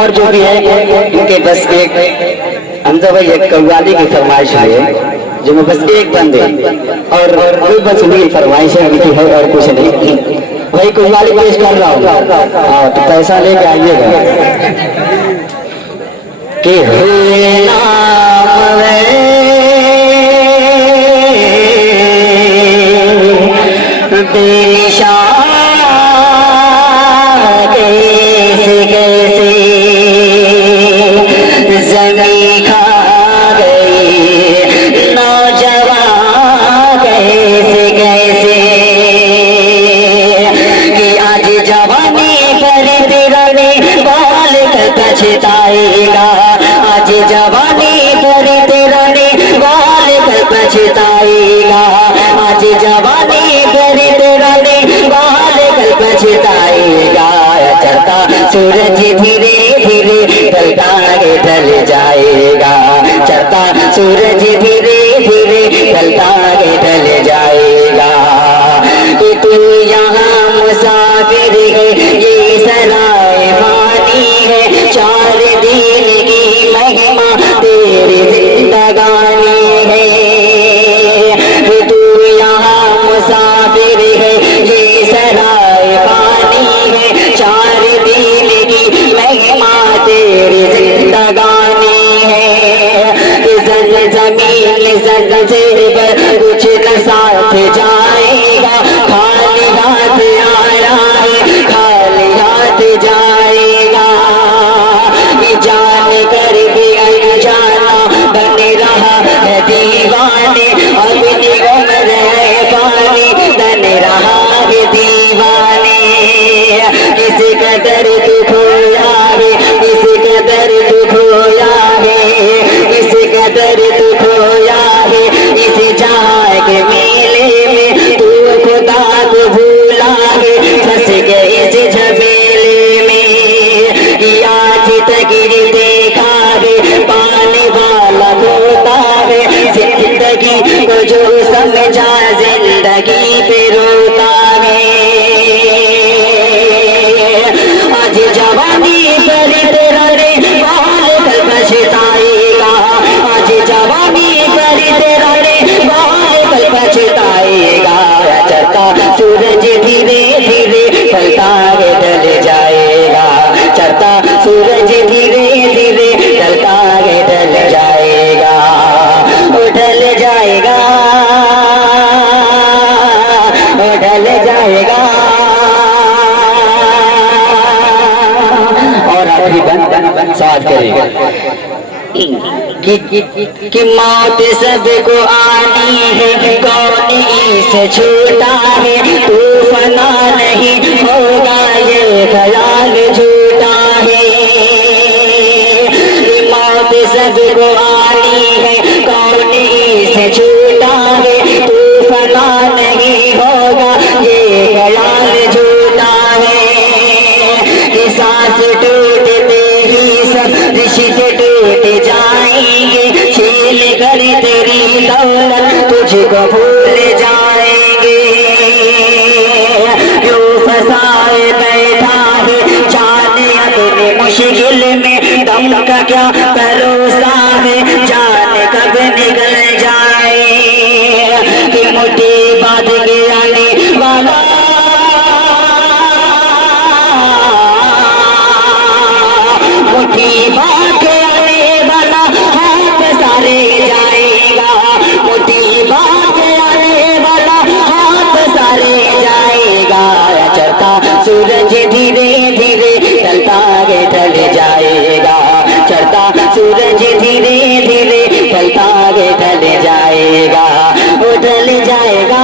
और जो भी है उनके बस एक हमजा भाई एक कव्वाली की फरमाइश है जो मैं बस एक बंदे और कोई बस मेरी फरमाइश है उनकी है और कुछ नहीं। वही कव्वाली पेश कर रहा हूँ तो पैसा लेके आइएगा कि हुए नाम बेनिशान कैसे कैसे ज़मीं खा गई नौजवान कैसे कैसे कि आज जवानी पर तेरा बाल पछताएगा। आज जवानी पर तेरा बाल पछताएगा। आज जवानी पर तेरा बाल पछताएगा। चढ़ता सूरज धीरे धीरे ढलता ढल जाएगा। चढ़ता सूरज धीरे धीरे ढलता ढल जाएगा। कि तू यहाँ मुसाफिर है ये सराय मानी है। 4 दिन की महिमा तेरी जिंदगानी है। कि तू यहाँ मुसाफिर है ये सराय मानी है। 4 दिन की महिमा तेरी जिंदगानी है। जमीन पर कुछ न साथ जाएगा। खाली हाथ आया है खाली हाथ जाएगा। जान कर भी अनजाना बन रहा है दीवाने। अपनी उम्र है पानी बन रहा है दीवाने। किस कदर तू खोया है किस कदर तू खोया है किस कदर तू खोया है। इस जहां के मेले में तू खुदा को भूला है। फंस गए इस झमेले में। आज तक देखा है पाने वाला होता है। जिंदगी को जो समझा जिंदगी पे रोता है। आज जवानी पर तेरा बाल पछताएगा। आज जवानी पर तेरा बाल पछताएगा। चढ़ता सूरज धीरे धीरे ढलता ढल जाएगा। चढ़ता सूरज धीरे धीरे ढलता ढल जाएगा। ढल जाएगा ढल जाएगा। और आखिरी बंद साथ करेगा कि मौत सबको आनी है। कौन इसे छूटा है। तू फना नहीं होगा ये ख्याल झूठा है। मौत सबको आनी है। कौन इसे छूटा है। तू फना नहीं होगा ये ख्याल झूठा है। सांस टूटते ही सब रिश्ते टूट जाएंगे। छीन कर तेरी दौलत तुझको भूल जाएंगे। क्यों फंसाए बैठा है जाने अपनी मुश्किल में। दम का क्या भरोसा है जाने कब निकल जाए। कि मुट्ठी बांध के आने वाला मुट्ठी बांध के आने वाला हाथ सारे जाएगा। मुट्ठी बांध के आने वाला हाथ सारे जाएगा। चढ़ता सूरज धीरे धीरे ढलता ढल जाएगा। चढ़ता सूरज धीरे धीरे ढलता ढल जाएगा। ढल जाएगा।